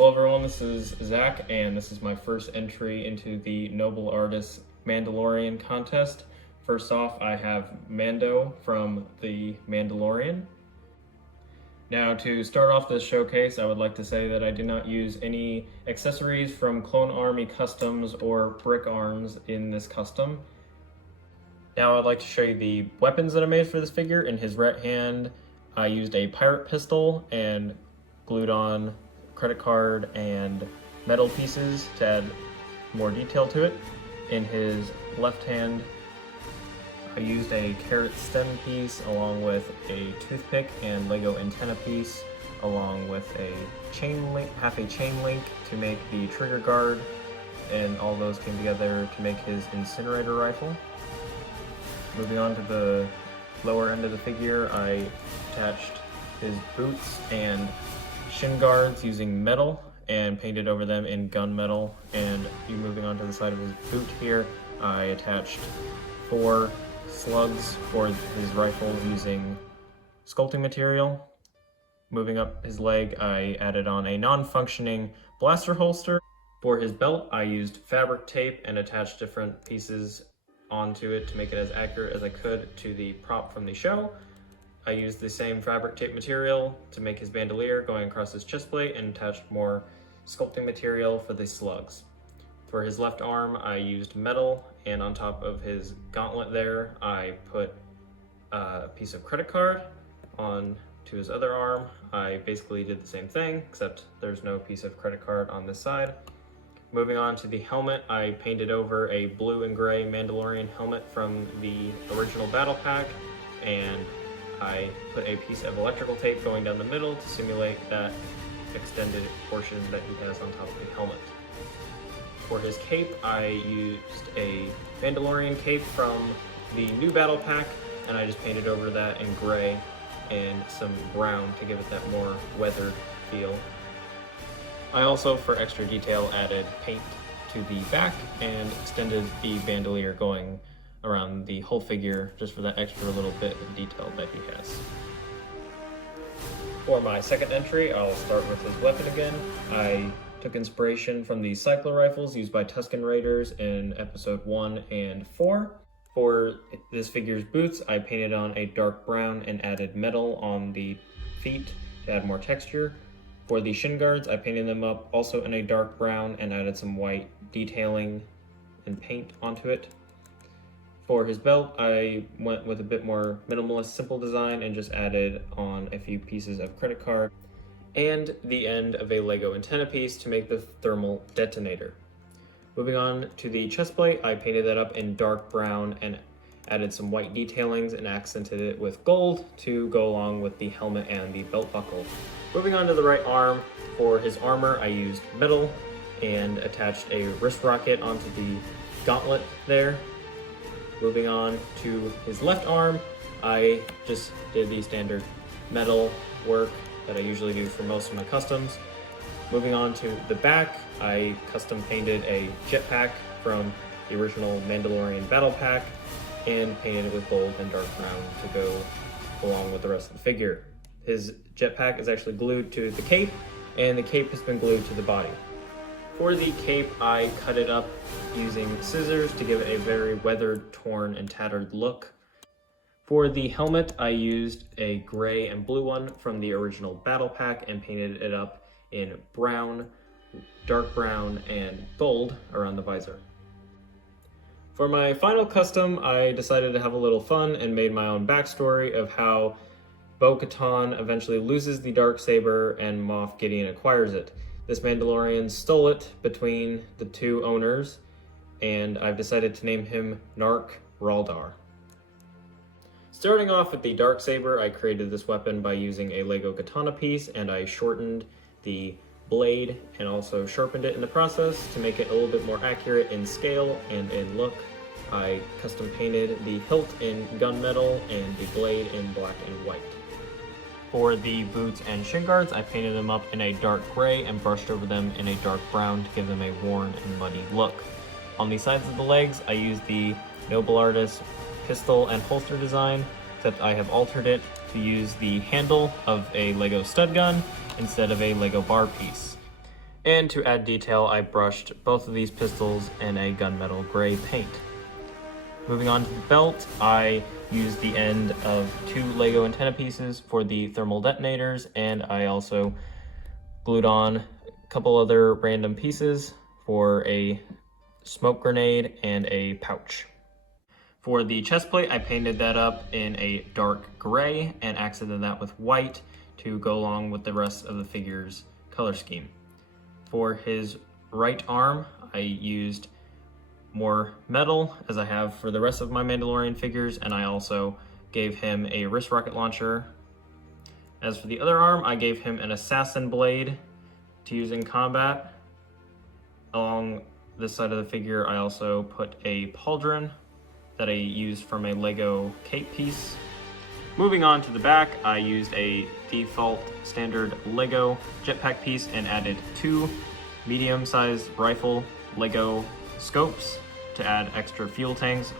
Hello everyone, this is Zach, and this is my first entry into the Nobel Artist Mandalorian contest. First off, I have Mando from the Mandalorian. Now, to start off this showcase, I would like to say that I did not use any accessories from Clone Army Customs or Brick Arms in this custom. Now I'd like to show you the weapons that I made for this figure. In his right hand, I used a pirate pistol and glued on credit card and metal pieces to add more detail to it. In his left hand, I used a carrot stem piece along with a toothpick and Lego antenna piece, along with a chain link, half a chain link to make the trigger guard, and all those came together to make his incinerator rifle. Moving on to the lower end of the figure, I attached his boots and shin guards using metal and painted over them in gunmetal. And moving on to the side of his boot here, I attached 4 slugs for his rifle using sculpting material. Moving up his leg, I added on a non-functioning blaster holster. For his belt, I used fabric tape and attached different pieces onto it to make it as accurate as I could to the prop from the show. I used the same fabric tape material to make his bandolier going across his chest plate and attached more sculpting material for the slugs. For his left arm, I used metal, and on top of his gauntlet there, I put a piece of credit card on to his other arm. I basically did the same thing, except there's no piece of credit card on this side. Moving on to the helmet, I painted over a blue and gray Mandalorian helmet from the original battle pack, and I put a piece of electrical tape going down the middle to simulate that extended portion that he has on top of the helmet. For his cape, I used a Mandalorian cape from the new battle pack, and I just painted over that in gray and some brown to give it that more weathered feel. I also, for extra detail, added paint to the back and extended the bandolier going around the whole figure just for that extra little bit of detail that he has. For my second entry, I'll start with his weapon again. I took inspiration from the cycler rifles used by Tusken Raiders in episode 1 and 4. For this figure's boots, I painted on a dark brown and added metal on the feet to add more texture. For the shin guards, I painted them up also in a dark brown and added some white detailing and paint onto it. For his belt, I went with a bit more minimalist, simple design and just added on a few pieces of credit card and the end of a Lego antenna piece to make the thermal detonator. Moving on to the chest plate, I painted that up in dark brown and added some white detailings and accented it with gold to go along with the helmet and the belt buckle. Moving on to the right arm, for his armor, I used metal and attached a wrist rocket onto the gauntlet there. Moving on to his left arm, I just did the standard metal work that I usually do for most of my customs. Moving on to the back, I custom painted a jetpack from the original Mandalorian battle pack and painted it with gold and dark brown to go along with the rest of the figure. His jetpack is actually glued to the cape, and the cape has been glued to the body. For the cape, I cut it up using scissors to give it a very weathered, torn, and tattered look. For the helmet, I used a gray and blue one from the original battle pack and painted it up in brown, dark brown, and gold around the visor. For my final custom, I decided to have a little fun and made my own backstory of how Bo-Katan eventually loses the Darksaber and Moff Gideon acquires it. This Mandalorian stole it between the two owners, and I've decided to name him Nark Raldar. Starting off with the Darksaber, I created this weapon by using a Lego katana piece, and I shortened the blade and also sharpened it in the process to make it a little bit more accurate in scale and in look. I custom painted the hilt in gunmetal and the blade in black and white. For the boots and shin guards, I painted them up in a dark gray and brushed over them in a dark brown to give them a worn and muddy look. On the sides of the legs, I used the Nobel Artist pistol and holster design, except I have altered it to use the handle of a Lego stud gun instead of a Lego bar piece. And to add detail, I brushed both of these pistols in a gunmetal gray paint. Moving on to the belt, I used the end of 2 Lego antenna pieces for the thermal detonators, and I also glued on a couple other random pieces for a smoke grenade and a pouch. For the chest plate, I painted that up in a dark gray and accented that with white to go along with the rest of the figure's color scheme. For his right arm, I used more metal, as I have for the rest of my Mandalorian figures, and I also gave him a wrist rocket launcher. As for the other arm, I gave him an assassin blade to use in combat. Along this side of the figure, I also put a pauldron that I used from a Lego cape piece. Moving on to the back, I used a default standard Lego jetpack piece and added 2 medium-sized rifle Lego scopes to add extra fuel tanks.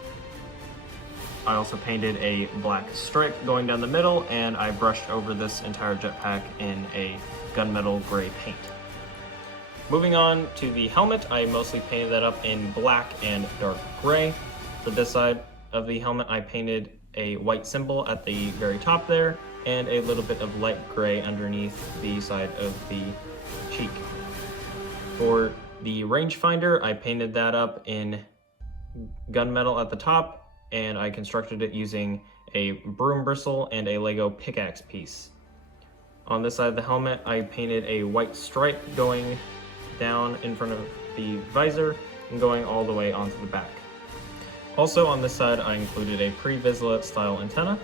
I also painted a black stripe going down the middle, and I brushed over this entire jetpack in a gunmetal gray paint. Moving on to the helmet, I mostly painted that up in black and dark gray. For this side of the helmet, I painted a white symbol at the very top there, and a little bit of light gray underneath the side of the cheek. For the rangefinder, I painted that up in gunmetal at the top, and I constructed it using a broom bristle and a Lego pickaxe piece. On this side of the helmet, I painted a white stripe going down in front of the visor and going all the way onto the back. Also on this side, I included a pre-Vizsla style antenna.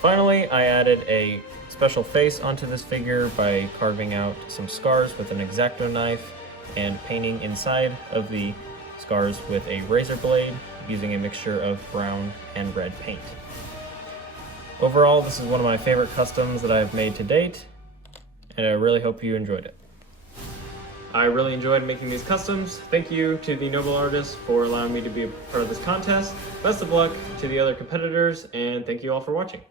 Finally, I added a special face onto this figure by carving out some scars with an X-Acto knife and painting inside of the scars with a razor blade using a mixture of brown and red paint. Overall, this is one of my favorite customs that I've made to date, and I really hope you enjoyed it. I really enjoyed making these customs. Thank you to the Nobel artists for allowing me to be a part of this contest. Best of luck to the other competitors, and thank you all for watching.